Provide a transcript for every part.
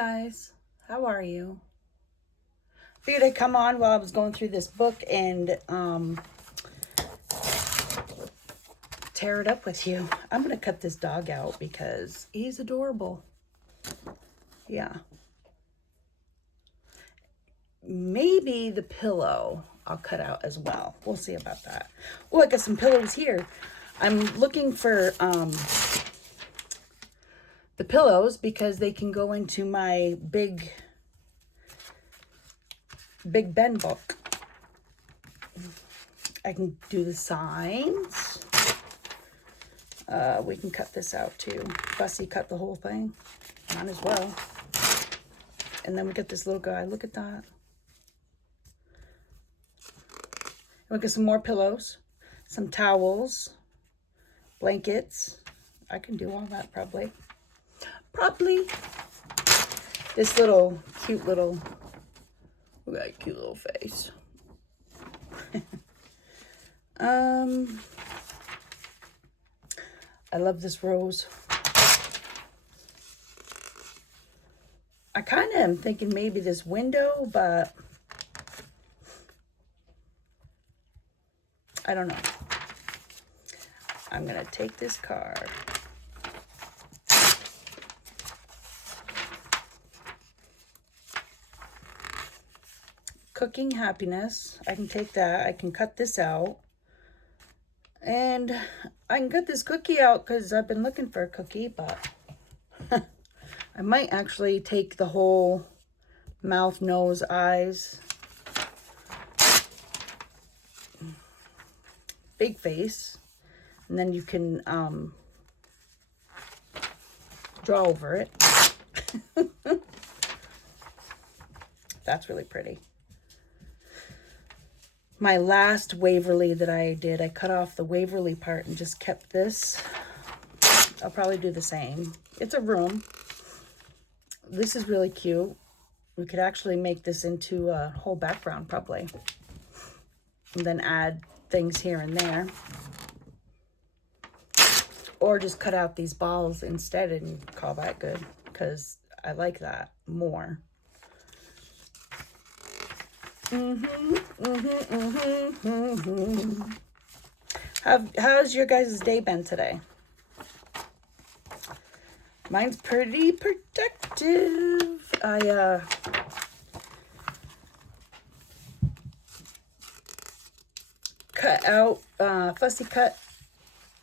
guys, how are you? Figured I'd come on while I was going through this book and tear it up with you. I'm gonna cut this dog out because he's adorable. Yeah. Maybe the pillow I'll cut out as well. We'll see about that. Oh, I got some pillows here. I'm looking for the pillows because they can go into my Big Ben book. I can do the signs. We can cut this out too. Fussy cut the whole thing. Mine as well. And then we get this little guy. Look at that. We get some more pillows, some towels, blankets. I can do all that probably. This little cute little, look at that cute little face. I love this rose. I kind of am thinking maybe this window, but I don't know. I'm going to take this card. Cooking happiness. I can take that. I can cut this out. And I can cut this cookie out because I've been looking for a cookie, but I might actually take the whole mouth, nose, eyes, big face, and then you can draw over it. That's really pretty. My last Waverly that I did, I cut off the Waverly part and just kept this. I'll probably do the same. It's a room. This is really cute. We could actually make this into a whole background probably. And then add things here and there. Or just cut out these balls instead and call that good. Because I like that more. How's your guys' day been today? Mine's pretty productive. I cut out, fussy cut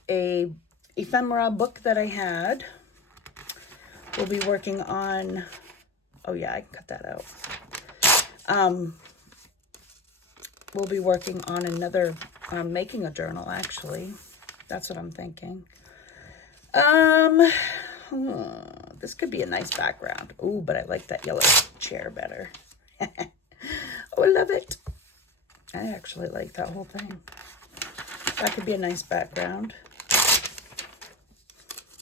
a ephemera book that I had. We'll be working on, oh yeah, I can cut that out. We'll be working on another, making a journal, actually. That's what I'm thinking. This could be a nice background. Ooh, but I like that yellow chair better. Oh, I love it. I actually like that whole thing. That could be a nice background.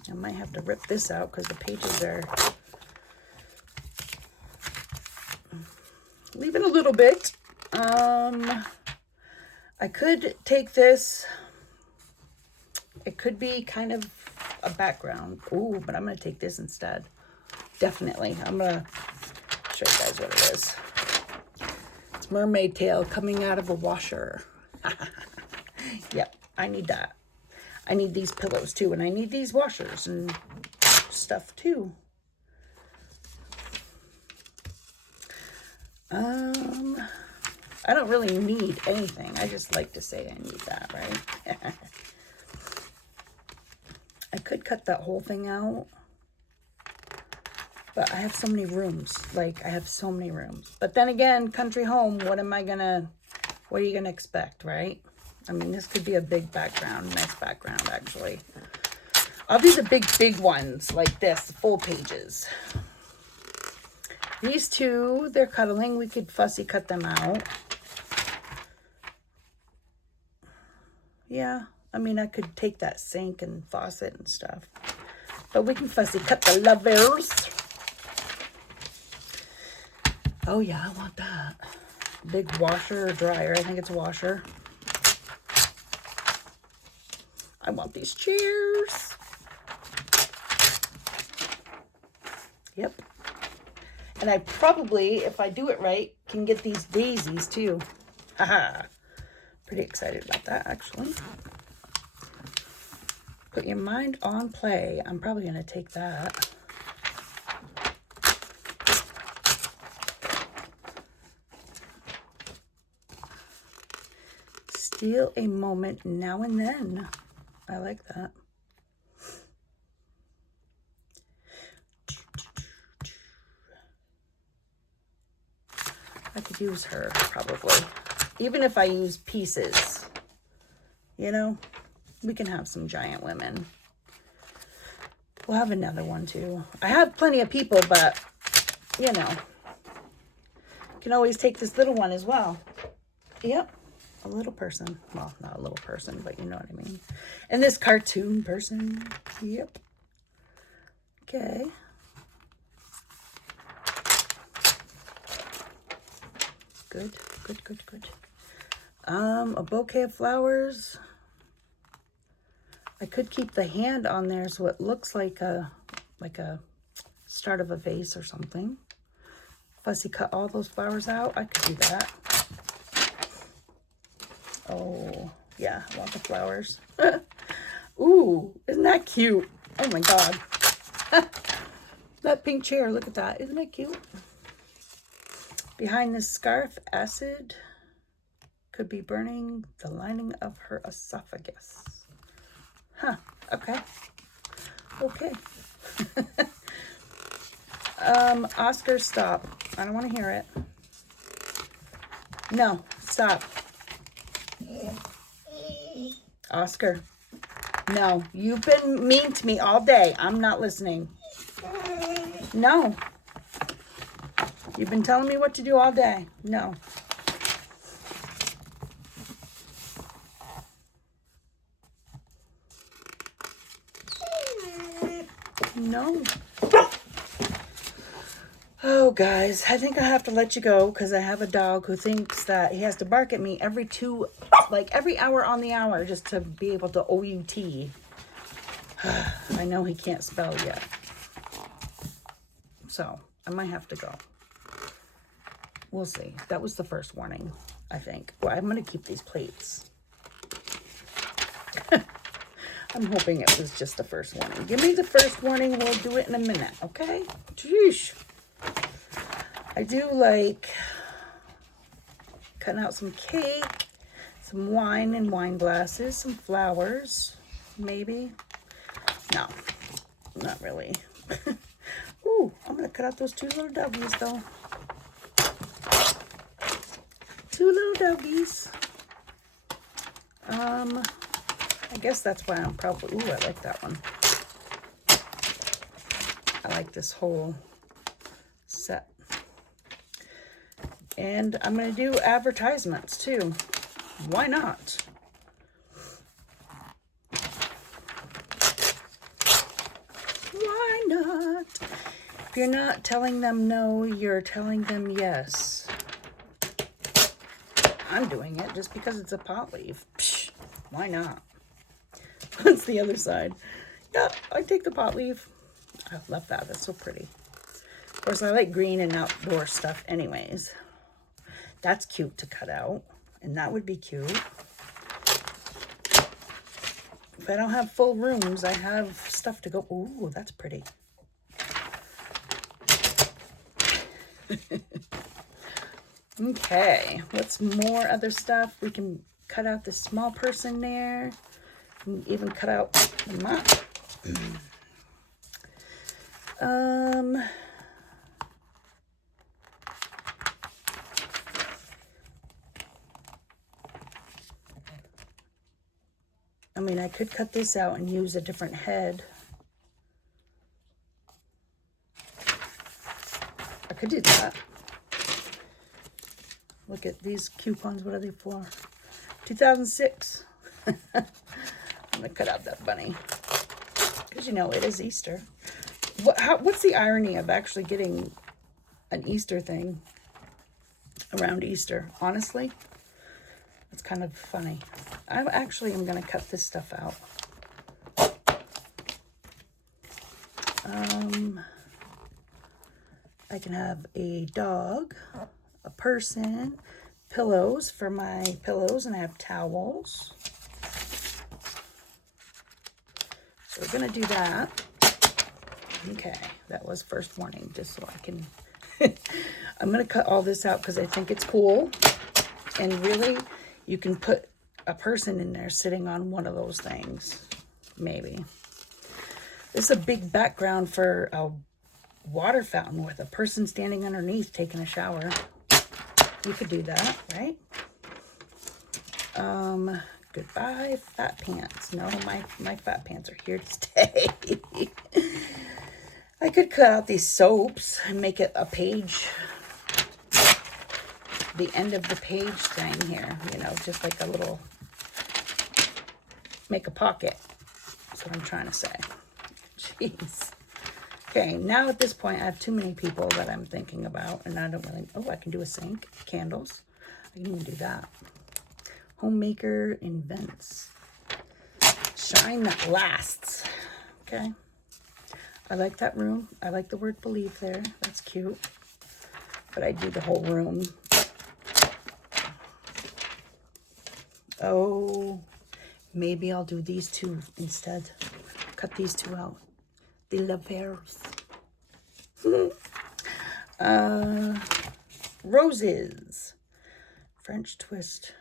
I might have to rip this out because the pages are leaving a little bit. I could take this. It could be kind of a background. Ooh, but I'm going to take this instead. Definitely. I'm going to show you guys what it is. It's mermaid tail coming out of a washer. Yep, I need that. I need these pillows too, and I need these washers and stuff too. I don't really need anything. I just like to say I need that, right? I could cut that whole thing out, but I have so many rooms. Like, I have so many rooms. But then again, country home, what are you gonna expect, right? I mean, this could be a big background, nice background, actually. I'll do the big ones like this, full pages. These two, they're cuddling. We could fussy cut them out. Yeah, I mean, I could take that sink and faucet and stuff. But we can fussy cut the lovers. Oh, yeah, I want that. Big washer or dryer. I think it's a washer. I want these chairs. Yep. And I probably, if I do it right, can get these daisies too. Haha. Pretty excited about that, actually. Put your mind on play. I'm probably going to take that. Steal a moment now and then. I like that. I could use her, probably. Even if I use pieces, you know, we can have some giant women. We'll have another one, too. I have plenty of people, but, you know, can always take this little one as well. Yep, a little person. Well, not a little person, but you know what I mean. And this cartoon person. Yep. Okay. Good, good, good, good. A bouquet of flowers. I could keep the hand on there so it looks like a start of a vase or something. Fussy cut all those flowers out. I could do that. Oh, yeah, I want the flowers. Ooh, isn't that cute? Oh my God. That pink chair, look at that. Isn't it cute? Behind this scarf, acid could be burning the lining of her esophagus. Huh, okay. Okay. Oscar, stop. I don't want to hear it. No, stop. Oscar. No, you've been mean to me all day. I'm not listening. No. You've been telling me what to do all day. No. No. Oh, guys, I think I have to let you go because I have a dog who thinks that he has to bark at me every hour on the hour just to be able to OUT. I know he can't spell yet. So I might have to go. We'll see. That was the first warning, I think. Well, I'm going to keep these plates. I'm hoping it was just the first warning. Give me the first warning. We'll do it in a minute, okay? Sheesh. I do like cutting out some cake, some wine in wine glasses, some flowers, maybe. No, not really. Ooh, I'm going to cut out those two little doggies, though. Two little doggies. I guess that's why I'm probably... Ooh, I like that one. I like this whole set. And I'm going to do advertisements, too. Why not? Why not? If you're not telling them no, you're telling them yes. I'm doing it just because it's a pot leaf. Psh, why not? What's the other side? Yeah, I take the pot leaf. I love that. That's so pretty. Of course, I like green and outdoor stuff anyways. That's cute to cut out. And that would be cute. If I don't have full rooms, I have stuff to go. Ooh, that's pretty. Okay, what's more other stuff? We can cut out the small person there. And even cut out the mop. I mean, I could cut this out and use a different head. I could do that. Look at these coupons. What are they for? 2006. I'm going to cut out that bunny. Because, you know, it is Easter. What's the irony of actually getting an Easter thing around Easter? Honestly, it's kind of funny. I actually am going to cut this stuff out. I can have a dog, a person, pillows for my pillows, and I have towels. So we're going to do that. Okay, that was first warning, just so I can... I'm going to cut all this out because I think it's cool. And really, you can put a person in there sitting on one of those things. Maybe. This is a big background for a water fountain with a person standing underneath taking a shower. You could do that, right? Goodbye, fat pants. No, my fat pants are here to stay. I could cut out these soaps and make it a page, the end of the page thing here, you know, just like a little, make a pocket. That's what I'm trying to say. Jeez. Okay, now at this point, I have too many people that I'm thinking about, and I don't really, oh, I can do a sink, candles. I can even do that. Homemaker invents. Shine that lasts. Okay. I like that room. I like the word believe there. That's cute. But I do the whole room. Oh, maybe I'll do these two instead. Cut these two out. The lovers. Roses. French twist.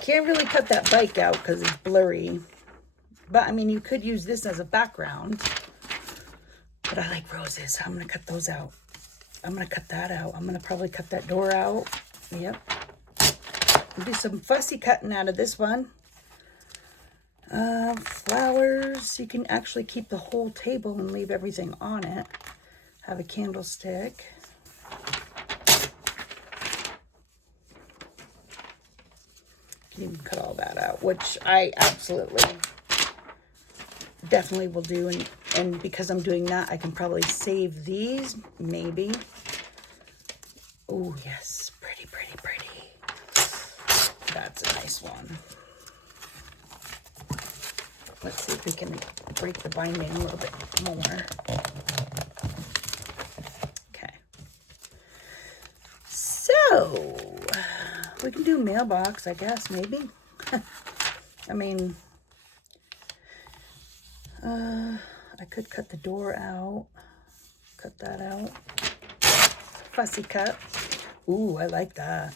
Can't really cut that bike out because it's blurry. But, I mean, you could use this as a background. But I like roses, so I'm going to cut those out. I'm going to cut that out. I'm going to probably cut that door out. Yep. We'll do some fussy cutting out of this one. Flowers. You can actually keep the whole table and leave everything on it. Have a candlestick. You can cut all that out, which I absolutely... definitely will do, and because I'm doing that, I can probably save these, maybe. Oh, yes, pretty, pretty, pretty. That's a nice one. Let's see if we can break the binding a little bit more. Okay. So, we can do mailbox, I guess, maybe. I mean... I could cut the door out. Cut that out. Fussy cut. Ooh, I like that.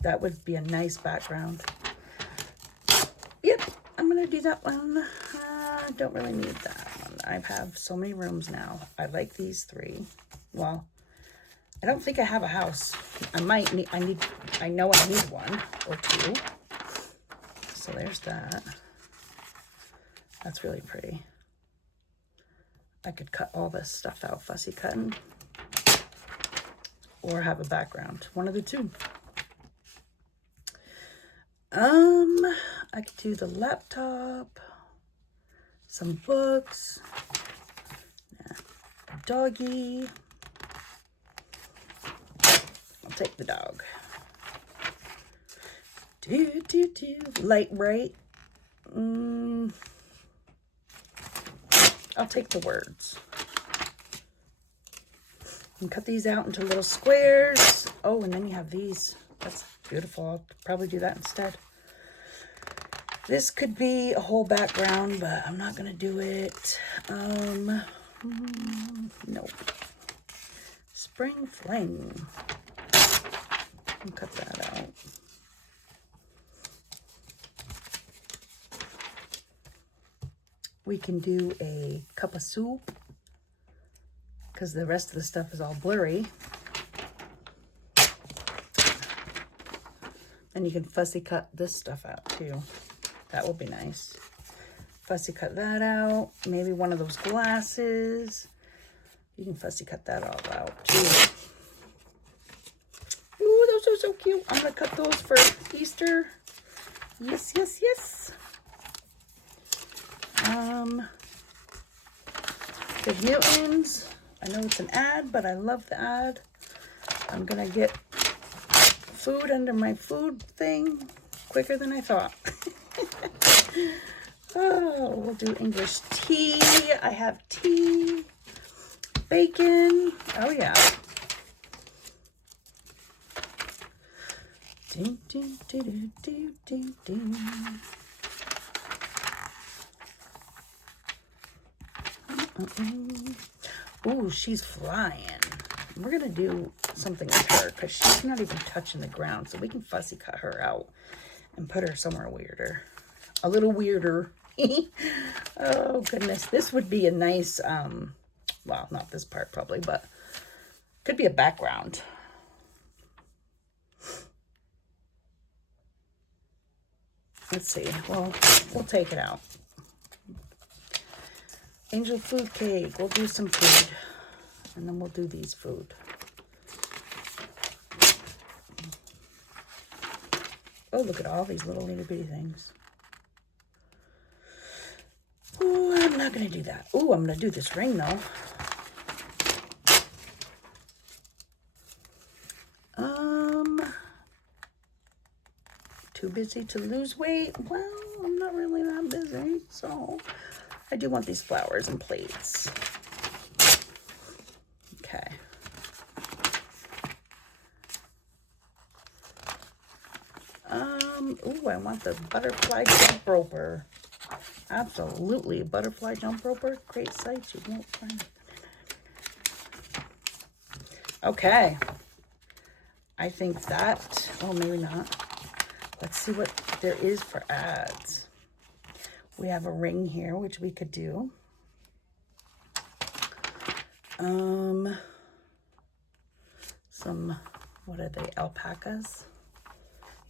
That would be a nice background. Yep, I'm gonna do that one. I don't really need that one. I have so many rooms now. I like these three. Well, I don't think I have a house. I might need, I know I need one or two. So there's that. That's really pretty. I could cut all this stuff out, fussy cutting, or have a background. One of the two. I could do the laptop, some books, doggy. I'll take the dog. Light bright. I'll take the words. And cut these out into little squares. Oh, and then you have these. That's beautiful. I'll probably do that instead. This could be a whole background, but I'm not gonna do it. No. Spring fling. I'll cut that out. We can do a cup of soup because the rest of the stuff is all blurry. And you can fussy cut this stuff out too. That will be nice. Fussy cut that out. Maybe one of those glasses. You can fussy cut that all out too. Ooh, those are so cute. I'm gonna cut those for Easter. Yes, yes, yes. The Newtons. I know it's an ad, but I love the ad. I'm gonna get food under my food thing quicker than I thought. Oh, we'll do English tea. I have tea. bacon. Oh, yeah. Ding, ding, ding, ding, ding, ding. Ooh, she's flying. We're going to do something with her because she's not even touching the ground. So we can fussy cut her out and put her somewhere weirder. A little weirder. Oh, goodness. This would be a nice, well, not this part probably, but could be a background. Let's see. Well, we'll take it out. Angel food cake. We'll do some food. And then we'll do these food. Oh, look at all these little itty bitty things. Oh, I'm not going to do that. Oh, I'm going to do this ring, though. Too busy to lose weight? Well, I'm not really that busy, so I do want these flowers and plates. Okay. Ooh, I want the butterfly jump roper. Absolutely, butterfly jump roper. Great sites, you won't find it. Okay. I think that, oh, maybe not. Let's see what there is for ads. We have a ring here, which we could do. Some, what are they, alpacas?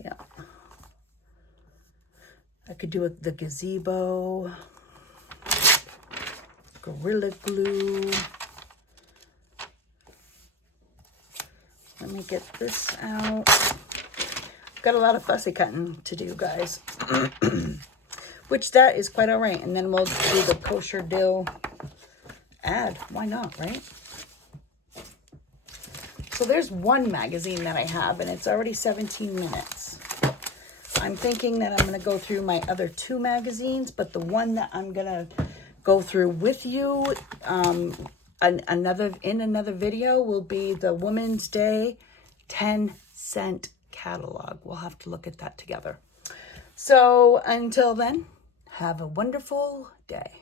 Yeah. I could do the gazebo, Gorilla Glue. Let me get this out. Got a lot of fussy cutting to do, guys. Which that is quite all right. And then we'll do the kosher dill ad. Why not, right? So there's one magazine that I have, and it's already 17 minutes. I'm thinking that I'm going to go through my other 2 magazines, but the one that I'm going to go through with you in another video will be the Women's Day 10-cent catalog. We'll have to look at that together. So until then, have a wonderful day.